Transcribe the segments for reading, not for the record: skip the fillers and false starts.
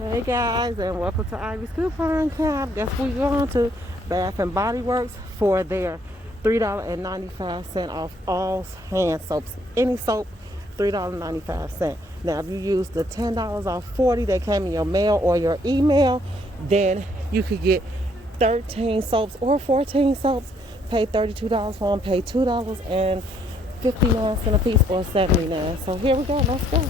Hey guys, and welcome to Ivy's Coupon Cap. Guess we going to Bath and Body Works for their $3.95 off all hand soaps. Any soap, $3.95. Now, if you use the $10 off 40 that came in your mail or your email, then you could get 13 soaps or 14 soaps. Pay $32 for them. Pay $2.59 a piece or 79. So here we go. Let's go.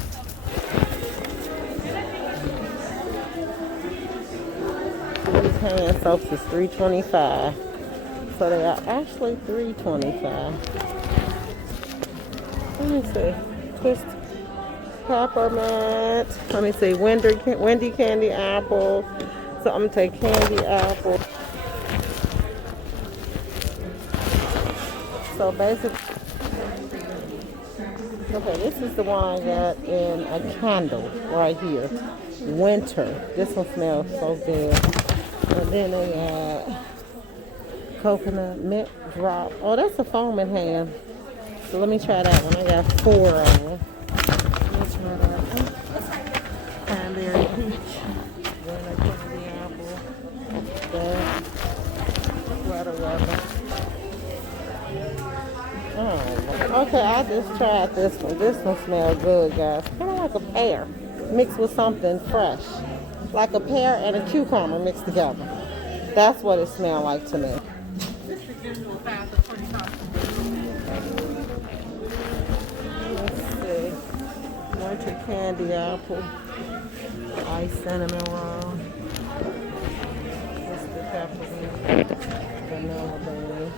These hand soaps is $3.25. So they are actually $3.25. Let me see. Twist peppermint. Let me see. Wendy candy apple. So I'm gonna take candy apple. So basically, okay, this is the one I got in a candle right here. Winter. This one smells so good. And then they got coconut mint drop. Oh, that's a foaming hand. So let me try that one. I got 4 of them. Let me try that one. Cranberry peach. Then I put the apple. That. Weather. Oh, okay, I just tried this one. This one smells good, guys. Kind of like a pear mixed with something fresh. Like a pear and a cucumber mixed together. That's what it smelled like to me. Let's see. Winter candy apple. Ice cinnamon roll. Twisted peppermint. Vanilla bean.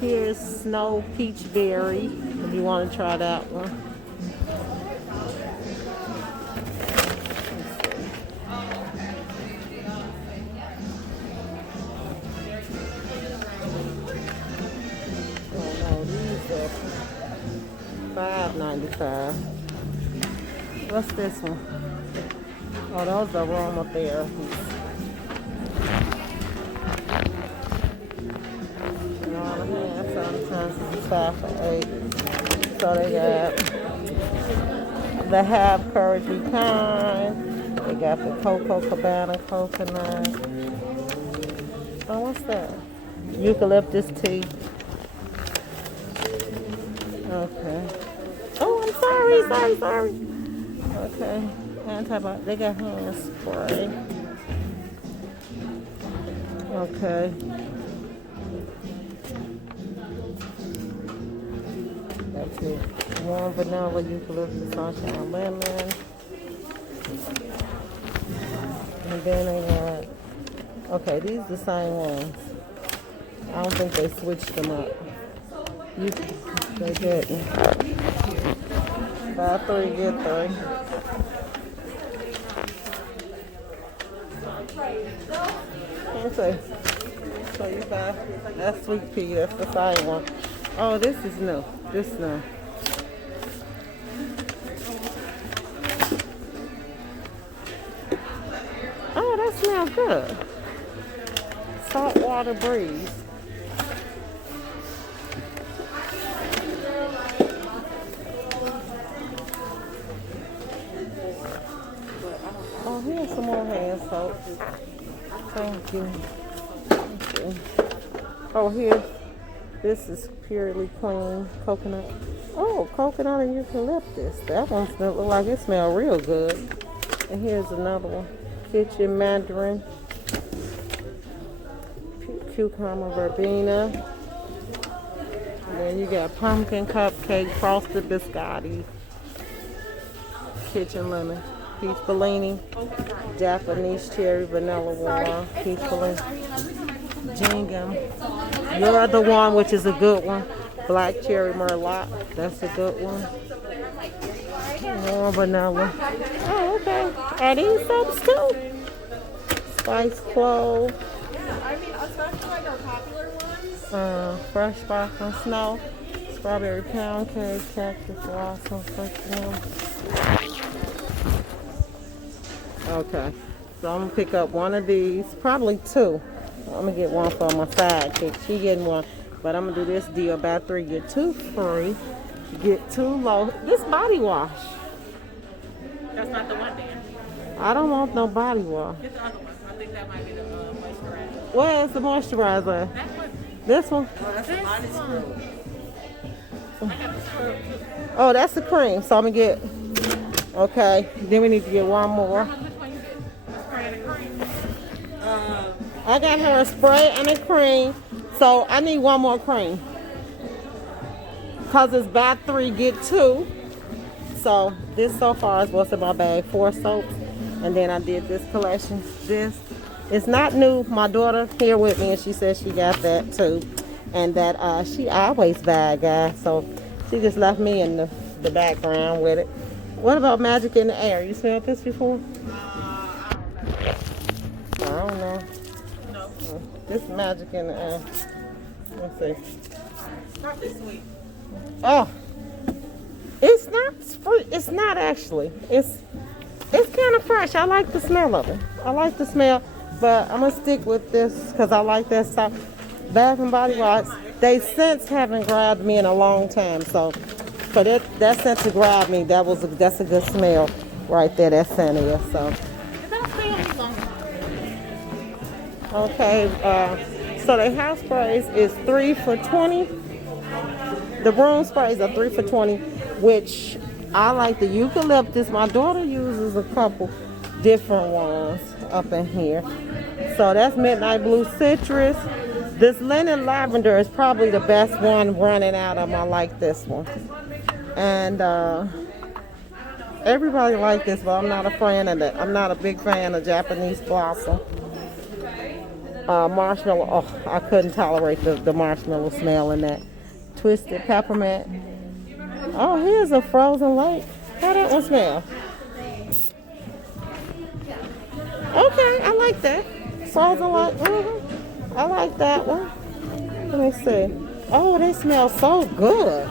Here's snow peach berry. If you want to try that one. $5.95. What's this one? Oh, those are aromatherapy. Sometimes it's 5 for $8. So they got the Have Courage Be Kind. They got the Cocoa Cabana coconut. Oh, what's that? Eucalyptus tea. Okay. Oh, I'm sorry. Okay. Antibiotic. They got hand spray. Okay. That's it. Warm vanilla, eucalyptus, sunshine, lemon. And then they got, okay, these are the same ones. I don't think they switched them up. They didn't. Buy 3, get 3. Let's see. So you buy, that's sweet pea, that's the same one. Oh, this is new. This new. Oh, that smells good. Saltwater breeze. Oh, here's some more hand soap. Thank you. Oh, here. This is purely clean coconut. Oh, coconut and eucalyptus. That one look like it smells real good. And here's another one. Kitchen mandarin. Cucumber verbena. And then you got pumpkin cupcake, frosted biscotti. Kitchen lemon. Peach Bellini. Japanese cherry vanilla warm. Peach Bellini. Gingham. You're the one, which is a good one. Black cherry merlot. That's a good one. Warm vanilla. Oh, okay. Are these soaps too? Spice clove. Especially like our popular ones. Fresh sparkling snow. Strawberry pound cake. Cactus blossom. Okay. So I'm going to pick up one of these. Probably 2. I'm going to get one for my sidekick. She getting one. But I'm going to do this deal. Buy 3, get 2 free. Get 2 low. This body wash. That's not the one then. I don't want no body wash. Get the other one. I think that might be the moisturizer. Where's the moisturizer? That one. This one? Oh, that's the body scrub. I got the scrub too. Oh, that's the cream. So I'm gonna get. Okay. Then we need to get one more. Which one you get? The spray and the cream? I got her a spray and a cream. So I need one more cream. Cause it's buy 3, get 2. So this so far is what's in my bag. 4 soaps. And then I did this collection. This it's not new. My daughter here with me and she said she got that too. And that she always buy, guys. So she just left me in the background with it. What about Magic in the Air? You smelled this before? I don't know. No. This is Magic in the Air. Let's see. Not this week. Oh, it's not free. It's not actually. It's kind of fresh. I like the smell of it. I like the smell, but I'm gonna stick with this because I like that stuff. Bath and Body Works. They since haven't grabbed me in a long time, so for that scent to grab me, that's a good smell right there. That scent is so. It don't stay on me long. Okay, so the house sprays is 3 for $20. The room sprays are 3 for $20, which I like the eucalyptus. My daughter uses a couple different ones up in here. So that's Midnight Blue Citrus. This Linen Lavender is probably the best one running out of them. I like this one. And everybody like this, but I'm not a fan of that. I'm not a big fan of Japanese Blossom. Marshmallow, oh, I couldn't tolerate the marshmallow smell in that. Twisted Peppermint. Oh, here's a Frozen Lake. How that one smell? Okay, I like that. Frozen Lake. I like that one. Let me see. Oh, they smell so good.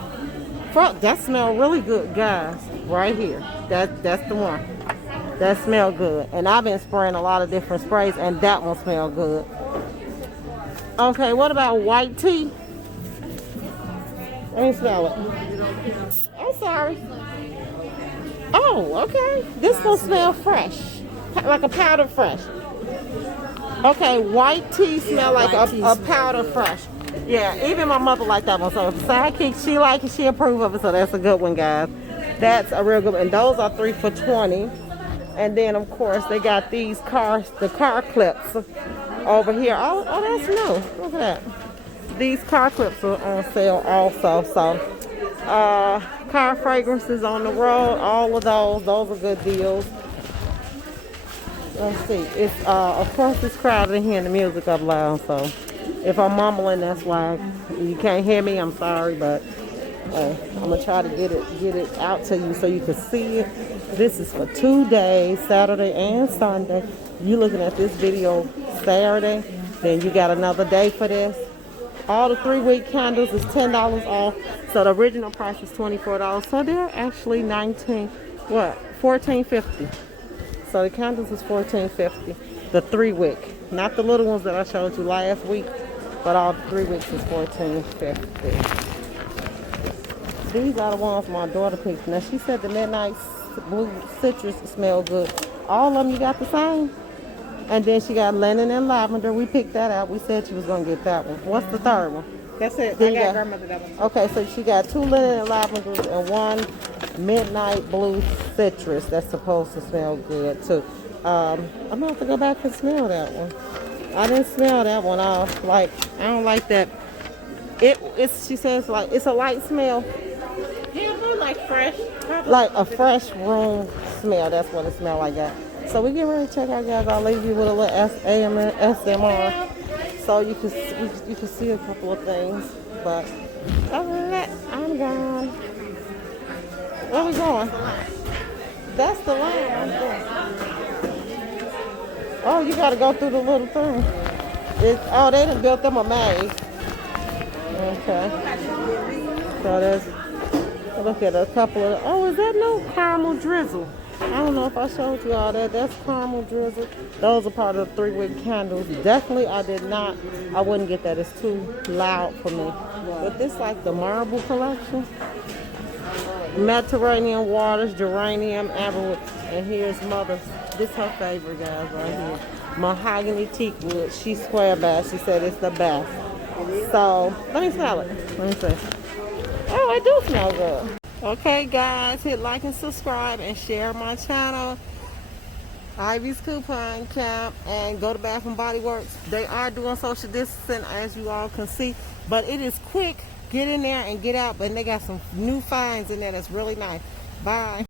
That smell really good, guys. Right here. That's the one. That smell good. And I've been spraying a lot of different sprays, and that one smell good. Okay, what about white tea? Let me smell it. I'm sorry. Oh, okay. This one smells fresh. Like a powder fresh. Okay, white tea smell like a powder fresh. Yeah, even my mother liked that one. So Sidekick, she like it, she approve of it. So that's a good one, guys. That's a real good one. And those are 3 for $20. And then, of course, they got these the car clips over here. Oh, that's new. Look at that. These car clips are on sale also. So, car fragrances on the road, all of those are good deals. Let's see. It's of course it's crowded in here and the music up loud. So, if I'm mumbling, that's why you can't hear me. I'm sorry, but I'm gonna try to get it out to you so you can see it. This is for 2 days, Saturday and Sunday. You looking at this video Saturday, then you got another day for this. All the 3-wick candles is $10 off. So the original price is $24. So they're actually $14.50. So the candles is $14.50. The 3-wick, not the little ones that I showed you last week, but all the 3 wicks is $14.50. These are the ones my daughter picked. Now she said the Midnight Blue Citrus smell good. All of them you got the same. And then she got Linen and Lavender. We picked that out. We said she was gonna get that one. What's the third one? That's it. Then I got grandmother that one. Okay, so she got 2 Linen and Lavenders and 1 Midnight Blue Citrus. That's supposed to smell good too. I'm gonna have to go back and smell that one. I didn't smell that one off. Like, I don't like that. She says like it's a light smell. Yeah, but like fresh. Like a fresh room smell. That's what it smells like that. So we get ready to check out, guys. I'll leave you with a little ASMR so you can see a couple of things. But other than that, I'm gone. Where we going? That's the line right there. Oh, you got to go through the little thing. They done built them a maze. Okay. So there's, look at a couple of, is that no caramel drizzle? I don't know if I showed you all that. That's caramel drizzle. Those are part of the 3-wick candles. Definitely I wouldn't get that. It's too loud for me. But this like the marble collection. Mediterranean waters, geranium, amberwood. And here's Mother's. This her favorite, guys, right here. Mahogany teak wood. She swear by it. She said it's the best. So, let me smell it. Let me see. Oh, it do smell good. Okay, guys, hit like and subscribe and share my channel. Ivy's Coupon Camp, and go to Bath and Body Works. They are doing social distancing, as you all can see, but it is quick. Get in there and get out, but they got some new finds in there that's really nice. Bye.